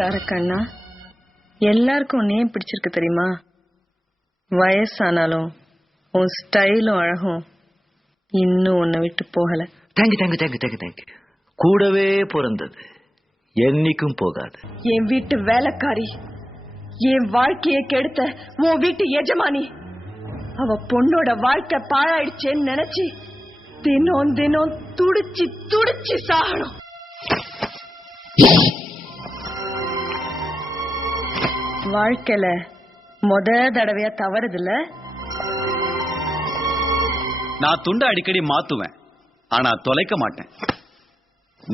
சாரக்கண்ணா, எல்லாருக்கும் நேம் பிடிச்சிருக்கு தெரியுமா? வயசானாலும் உன் ஸ்டைலும் அழகும் இன்னும் உன்னை விட்டு போகல. தேங்க்யூ. கூடவே பிறந்தது என்னைக்கும் போகாது. என் வீட்டு வேலைக்காரி, என் வாழ்க்கையை கெடுத்த உன் வீட்டு எஜமானி, அவ பொண்ணோட வாழ்க்கை பாழாயிடுச்சேன்னு நினைச்சு தினம் தினம் துடிச்சு துடிச்சு சாகணும். வாழ்க்கையில தடவையா தவறுதுல. நான் துண்டை அடிக்கடி மாத்துவேன், ஆனா தொலைக்க மாட்டேன்.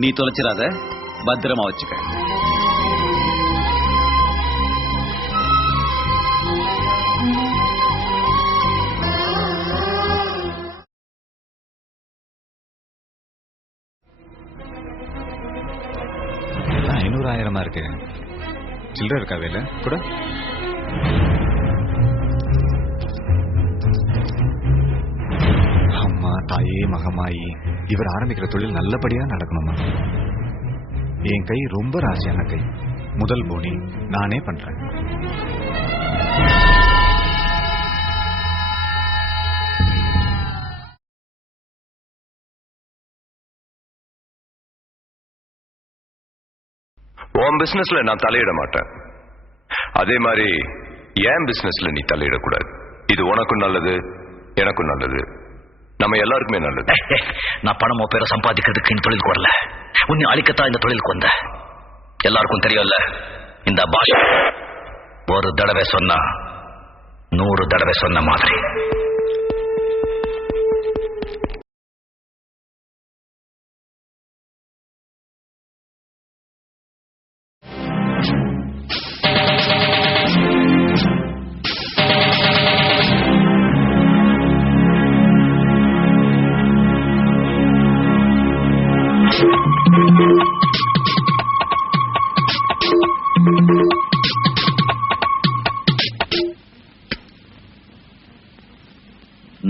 நீ தொலைச்சிடாத, பத்திரமா வச்சுக்க. எல்லாம் 500,000 இருக்கு. சில்லற இருக்கா வேலை கூட? அம்மா தாயே மகமாயி, இவர் ஆரம்பிக்கிற தொழில் நல்லபடியா நடக்கணுமா? என் கை ரொம்ப ராசியான கை. முதல் போனி நானே பண்றேன். உன் பிசினஸ்ல நான் தலையிட மாட்டேன். அதே மாதிரி என் பிசினஸ்ல நீ தலையிடக்கூடாது. இது உனக்கும் நல்லது, எனக்கும் நல்லது, நம்ம எல்லாருக்குமே நல்லது. நான் பணமோ பேரை சம்பாதிக்கிறதுக்கு இந்த தொழிலுக்கு வரல, உன்னை அழிக்கத்தான் இந்த தொழிலுக்கு வந்த. எல்லாருக்கும் தெரியும்ல, இந்த பாஷை ஒரு தடவை சொன்னா 100 தடவை சொன்ன மாதிரி.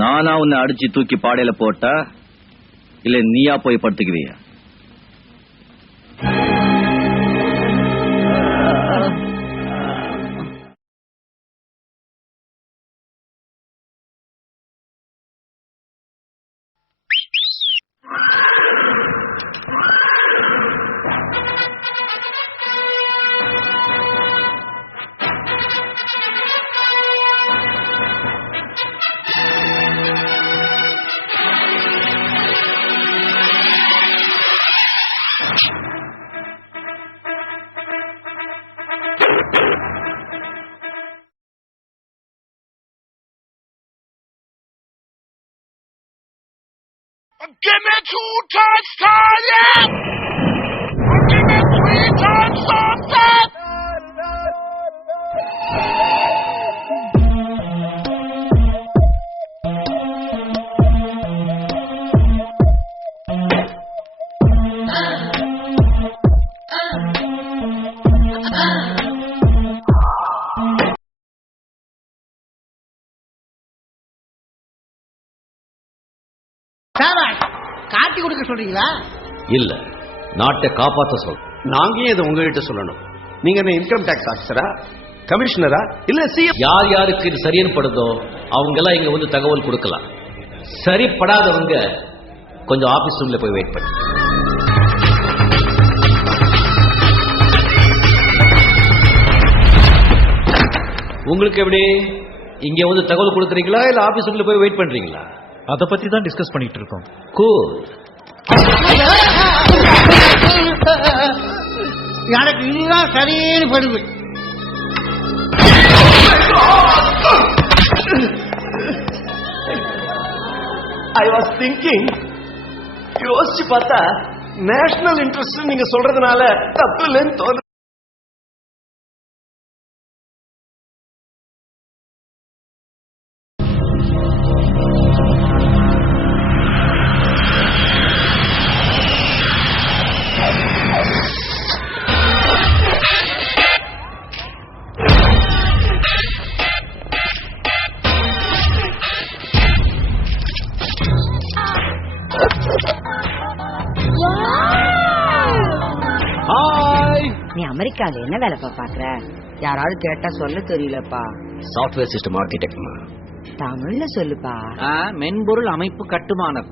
நானா உன்னை அடிச்சு தூக்கி பாடையில போட்டா, இல்ல நீயா போய் படுத்துக்குவியா? Give me 2 times Italian! Give me 3 times something! காட்டி கொடுக்க சொல்றீங்களா? இல்ல, நாட்டை காப்பாற்ற சொல். நாங்க இதை உங்ககிட்ட சொல்லணும். நீங்க என்ன இன்கம் டாக்ஸ் ஆஃபீஸரா, கமிஷனரா, இல்ல சிஎம்? யார் யாருக்கு இது சரின்னு படுதோ அவங்க எல்லாம் இங்க வந்து தகவல் கொடுக்கலாம். சரிப்படாதவங்க கொஞ்சம் ஆபீஸ் ரூம்ல போய் வெயிட் பண்ணு. உங்களுக்கு எப்படி, இங்க வந்து தகவல் கொடுக்குறீங்களா இல்ல ஆபீஸ் ரூம்ல போய் வெயிட் பண்றீங்களா? அதை பத்தி தான் டிஸ்கஸ் பண்ணிட்டு இருக்கோம். கூல். எனக்கு இதுதான் சரின்னு படுது. ஐ வாஸ் திங்கிங், யோசிச்சு பார்த்தா நேஷனல் இன்ட்ரெஸ்ட் நீங்க சொல்றதுனால தப்பு இல்லைன்னு தோணுது. அமெரிக்கால என்ன வேலைப்பா பாக்குற? யாராவது கேட்டா சொல்ல தெரியலப்பா. Software system architect. தமிழ்ல சொல்லுப்பா. மென்பொருள் அமைப்பு கட்டுமானம்.